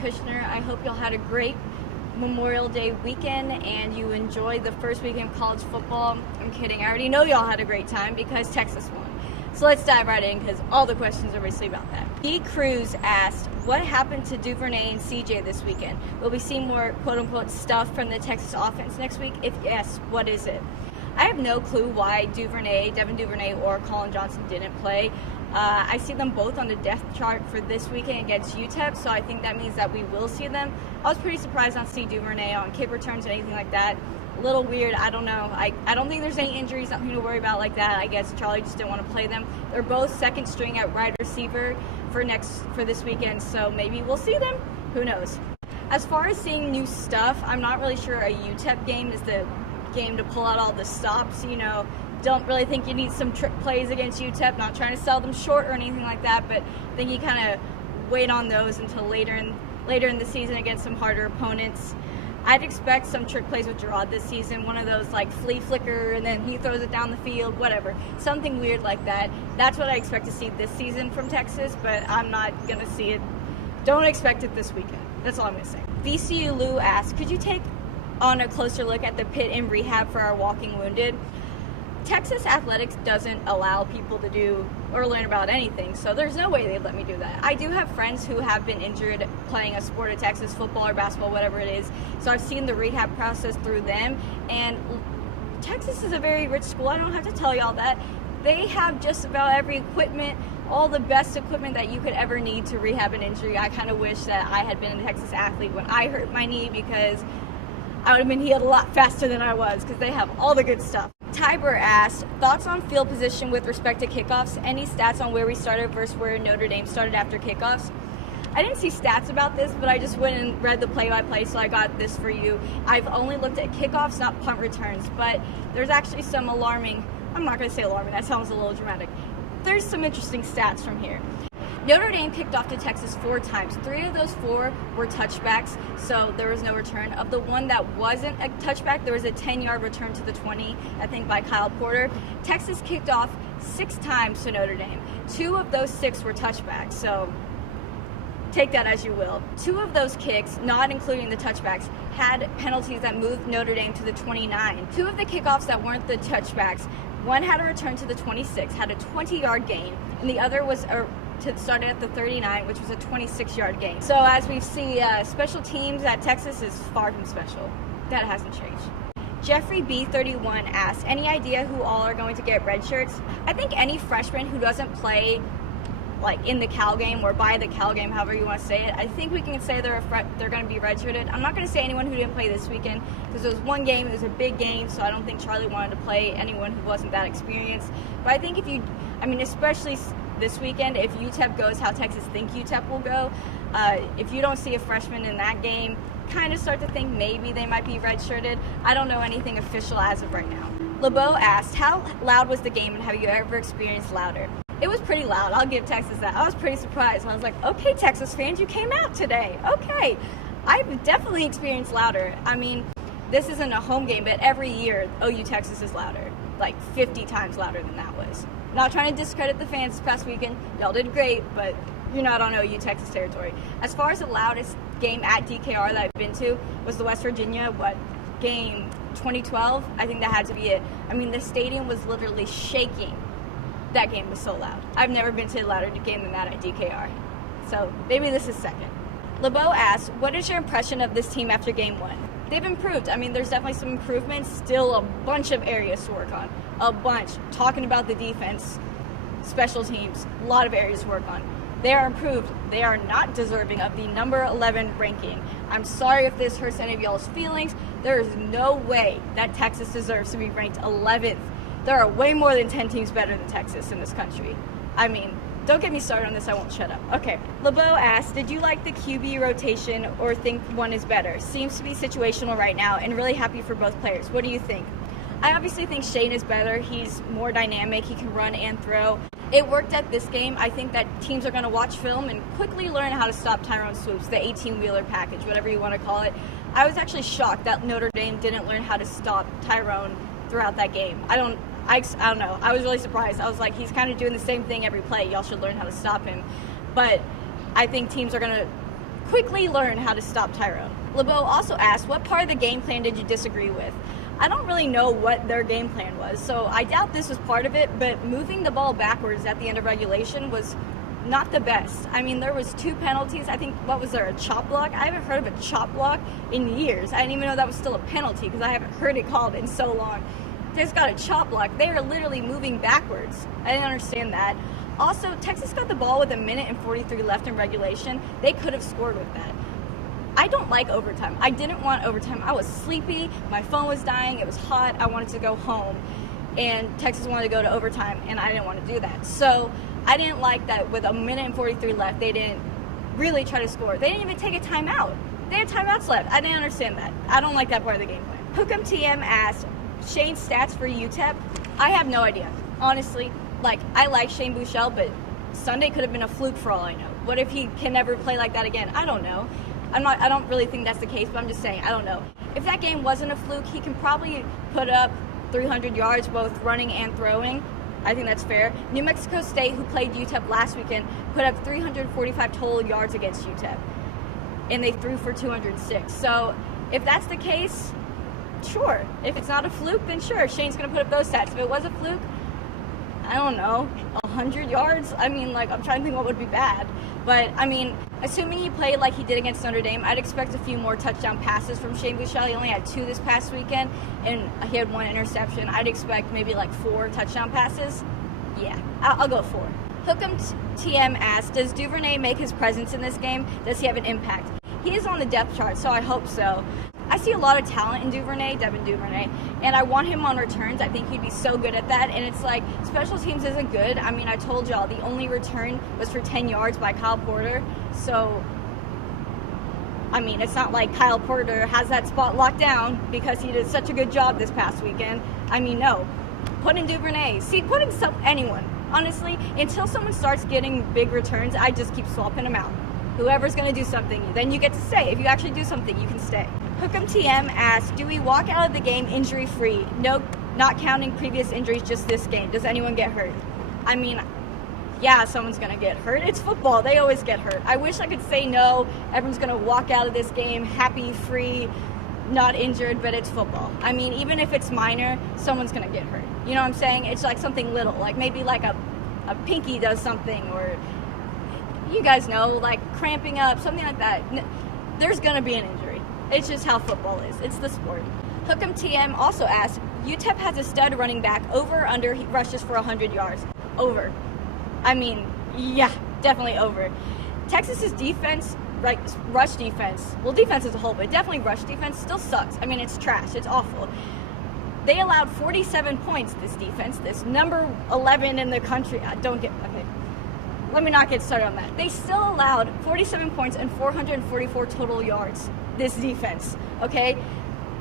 Kushner. I hope y'all had a great Memorial Day weekend and you enjoyed the first weekend of college football. I'm kidding. I already know y'all had a great time because Texas won. So let's dive right in because all the questions are basically about that. E. Cruz asked, what happened to Duvernay and CJ this weekend? Will we see more quote-unquote stuff from the Texas offense next week? If yes, what is it? I have no clue why Devin Duvernay or Colin Johnson didn't play. I see them both on the depth chart for this weekend against UTEP, so I think that means that we will see them. I was pretty surprised not to see Duvernay on kick returns or anything like that. A little weird. I don't know. I don't think there's any injuries, nothing to worry about like that. I guess Charlie just didn't want to play them. They're both second string at wide receiver for this weekend, so maybe we'll see them. Who knows? As far as seeing new stuff, I'm not really sure a UTEP game is the game to pull out all the stops. Don't really think you need some trick plays against UTEP. Not trying to sell them short or anything like that, but I think you kind of wait on those until later in the season against some harder opponents. I'd expect some trick plays with Gerard this season, one of those like flea flicker and then he throws it down the field, whatever. Something weird like that. That's what I expect to see this season from Texas, but I'm not going to see it. Don't expect it this weekend. That's all I'm going to say. VCU Lou asked, could you take on a closer look at the pit in rehab for our walking wounded? Texas athletics doesn't allow people to do or learn about anything, so there's no way they'd let me do that. I do have friends who have been injured playing a sport at Texas, football or basketball, whatever it is, so I've seen the rehab process through them, and Texas is a very rich school. I don't have to tell y'all that. They have just about every equipment, all the best equipment that you could ever need to rehab an injury. I kind of wish that I had been a Texas athlete when I hurt my knee because I would have been healed a lot faster than I was because they have all the good stuff. Tiber asked, thoughts on field position with respect to kickoffs? Any stats on where we started versus where Notre Dame started after kickoffs? I didn't see stats about this, but I just went and read the play-by-play, so I got this for you. I've only looked at kickoffs, not punt returns, but there's actually some alarming, I'm not going to say alarming, that sounds a little dramatic. There's some interesting stats from here. Notre Dame kicked off to Texas 4 times. 3 of those 4 were touchbacks, so there was no return. Of the one that wasn't a touchback, there was a 10-yard return to the 20, I think, by Kyle Porter. Texas kicked off 6 times to Notre Dame. 2 of those 6 were touchbacks, so take that as you will. 2 of those kicks, not including the touchbacks, had penalties that moved Notre Dame to the 29. 2 of the kickoffs that weren't the touchbacks, one had a return to the 26, had a 20-yard gain, and the other was started at the 39, which was a 26-yard gain. So as we see, special teams at Texas is far from special. That hasn't changed. Jeffrey B31 asked, any idea who all are going to get red shirts? I think any freshman who doesn't play like in the Cal game or by the Cal game, however you want to say it, I think we can say they're going to be redshirted. I'm not going to say anyone who didn't play this weekend because it was one game, it was a big game, so I don't think Charlie wanted to play anyone who wasn't that experienced. But I think especially this weekend, if UTEP goes how Texas think UTEP will go, if you don't see a freshman in that game, kind of start to think maybe they might be redshirted. I don't know anything official as of right now. LeBeau asked, how loud was the game and have you ever experienced louder? It was pretty loud. I'll give Texas that. I was pretty surprised. I was like, okay, Texas fans, you came out today. Okay. I've definitely experienced louder. I mean, this isn't a home game, but every year OU Texas is louder, like 50 times louder than that was. Not trying to discredit the fans this past weekend. Y'all did great, but you're not on OU Texas territory. As far as the loudest game at DKR that I've been to was the West Virginia, game 2012? I think that had to be it. I mean, the stadium was literally shaking. That game was so loud. I've never been to a louder game than that at DKR. So maybe this is second. LeBeau asked, what is your impression of this team after game 1? They've improved. I mean, there's definitely some improvements. Still a bunch of areas to work on. A bunch. Talking about the defense, special teams, a lot of areas to work on. They are improved. They are not deserving of the number 11 ranking. I'm sorry if this hurts any of y'all's feelings. There is no way that Texas deserves to be ranked 11th. There are way more than 10 teams better than Texas in this country. I mean, don't get me started on this, I won't shut up. Okay, LeBeau asked, did you like the QB rotation or think one is better? Seems to be situational right now and really happy for both players. What do you think? I obviously think Shane is better. He's more dynamic. He can run and throw. It worked at this game. I think that teams are going to watch film and quickly learn how to stop Tyrone swoops, the 18-wheeler package, whatever you want to call it. I was actually shocked that Notre Dame didn't learn how to stop Tyrone throughout that game. I don't know. I was really surprised. I was like, he's kind of doing the same thing every play. Y'all should learn how to stop him. But I think teams are going to quickly learn how to stop Tyrone. LeBeau also asked, what part of the game plan did you disagree with? I don't really know what their game plan was, so I doubt this was part of it, but moving the ball backwards at the end of regulation was not the best. I mean, there was 2 penalties. I think, what was there, a chop block? I haven't heard of a chop block in years. I didn't even know that was still a penalty because I haven't heard it called in so long. They just got a chop block. They are literally moving backwards. I didn't understand that. Also, Texas got the ball with 1:43 left in regulation. They could have scored with that. I don't like overtime. I didn't want overtime. I was sleepy. My phone was dying. It was hot. I wanted to go home. And Texas wanted to go to overtime, and I didn't want to do that. So I didn't like that with 1:43 left, they didn't really try to score. They didn't even take a timeout. They had timeouts left. I didn't understand that. I don't like that part of the game plan. Hook'em TM asked, Shane's stats for UTEP? I have no idea. Honestly, I like Shane Buechele, but Sunday could have been a fluke for all I know. What if he can never play like that again? I don't know. I don't really think that's the case, but I'm just saying, I don't know. If that game wasn't a fluke, he can probably put up 300 yards, both running and throwing. I think that's fair. New Mexico State, who played UTEP last weekend, put up 345 total yards against UTEP, and they threw for 206. So if that's the case, sure. If it's not a fluke, then sure, Shane's going to put up those stats. If it was a fluke, I don't know, 100 yards? I mean, I'm trying to think what would be bad. But, I mean, assuming he played like he did against Notre Dame, I'd expect a few more touchdown passes from Shane Buechele. He only had 2 this past weekend, and he had 1 interception. I'd expect maybe 4 touchdown passes. Yeah, I'll go 4. Hook'em TM asked, does Duvernay make his presence in this game? Does he have an impact? He is on the depth chart, so I hope so. I see a lot of talent in Devin Duvernay, and I want him on returns. I think he'd be so good at that, and it's special teams isn't good. I mean, I told y'all the only return was for 10 yards by Kyle Porter, so, I mean, it's not like Kyle Porter has that spot locked down because he did such a good job this past weekend. I mean, no. Put in Duvernay. See, put in anyone. Honestly, until someone starts getting big returns, I just keep swapping them out. Whoever's going to do something, then you get to stay. If you actually do something, you can stay. Hook'em TM asked, do we walk out of the game injury-free? No, not counting previous injuries, just this game. Does anyone get hurt? I mean, yeah, someone's going to get hurt. It's football. They always get hurt. I wish I could say no. Everyone's going to walk out of this game happy, free, not injured, but it's football. I mean, even if it's minor, someone's going to get hurt. You know what I'm saying? It's something little, maybe a pinky does something, or you guys know, cramping up, something like that. There's going to be an injury. It's just how football is. It's the sport. Hook'em TM also asked, UTEP has a stud running back, over or under he rushes for 100 yards? Over. I mean, yeah, definitely over. Texas's defense, rush defense, well, defense as a whole, but definitely rush defense still sucks. I mean, it's trash. It's awful. They allowed 47 points, this defense, this number 11 in the country. Okay. Let me not get started on that. They still allowed 47 points and 444 total yards, this defense, okay?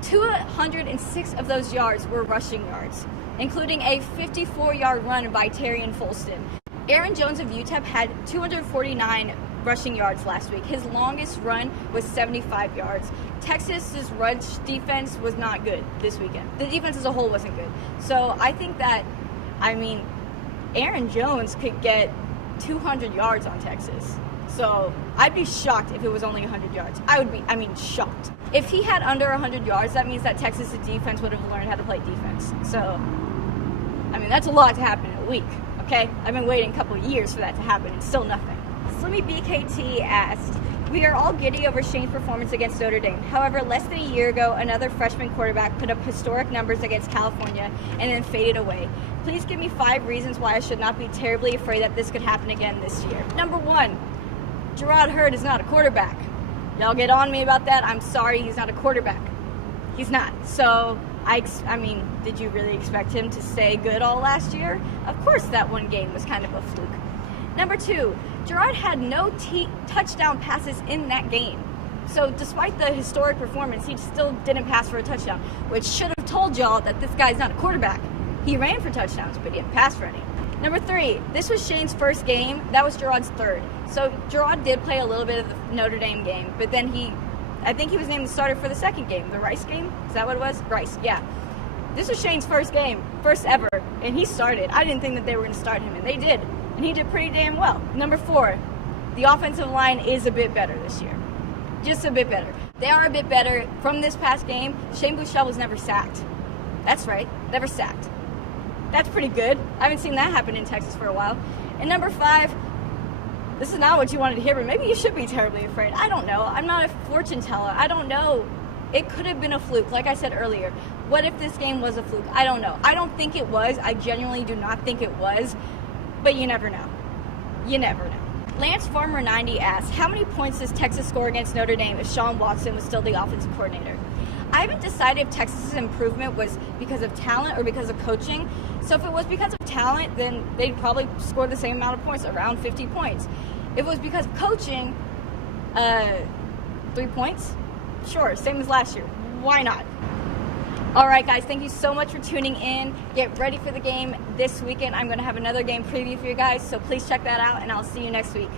206 of those yards were rushing yards, including a 54-yard run by Terrion Folston. Aaron Jones of UTEP had 249 rushing yards last week. His longest run was 75 yards. Texas's rush defense was not good this weekend. The defense as a whole wasn't good. So I think that, Aaron Jones could get 200 yards on Texas. So I'd be shocked if it was only 100 yards. I would be, shocked. If he had under 100 yards, that means that Texas' defense would have learned how to play defense. So, that's a lot to happen in a week, okay? I've been waiting a couple of years for that to happen, and still nothing. Slimmy BKT asked, we are all giddy over Shane's performance against Notre Dame. However, less than a year ago, another freshman quarterback put up historic numbers against California and then faded away. Please give me 5 reasons why I should not be terribly afraid that this could happen again this year. Number 1, Gerard Hurd is not a quarterback. Y'all get on me about that. I'm sorry, he's not a quarterback. He's not. So, did you really expect him to stay good all last year? Of course that one game was kind of a fluke. Number 2, Gerard had no touchdown passes in that game. So despite the historic performance, he still didn't pass for a touchdown, which should have told y'all that this guy's not a quarterback. He ran for touchdowns, but he didn't pass for any. Number 3, this was Shane's first game. That was Gerard's third. So Gerard did play a little bit of the Notre Dame game, but then I think he was named the starter for the second game, the Rice game. Is that what it was? Rice, yeah. This was Shane's first game, first ever, and he started. I didn't think that they were going to start him, and they did. And he did pretty damn well. Number 4, the offensive line is a bit better this year. Just a bit better. They are a bit better. From this past game, Shane Buechele was never sacked. That's right, never sacked. That's pretty good. I haven't seen that happen in Texas for a while. And number 5, this is not what you wanted to hear, but maybe you should be terribly afraid. I don't know. I'm not a fortune teller. I don't know. It could have been a fluke, like I said earlier. What if this game was a fluke? I don't know. I don't think it was. I genuinely do not think it was. But you never know. You never know. Lance Farmer 90 asks, how many points does Texas score against Notre Dame if Sean Watson was still the offensive coordinator? I haven't decided if Texas's improvement was because of talent or because of coaching. So if it was because of talent, then they'd probably score the same amount of points, around 50 points. If it was because of coaching, 3 points? Sure, same as last year. Why not? All right, guys, thank you so much for tuning in. Get ready for the game this weekend. I'm going to have another game preview for you guys, so please check that out, and I'll see you next week.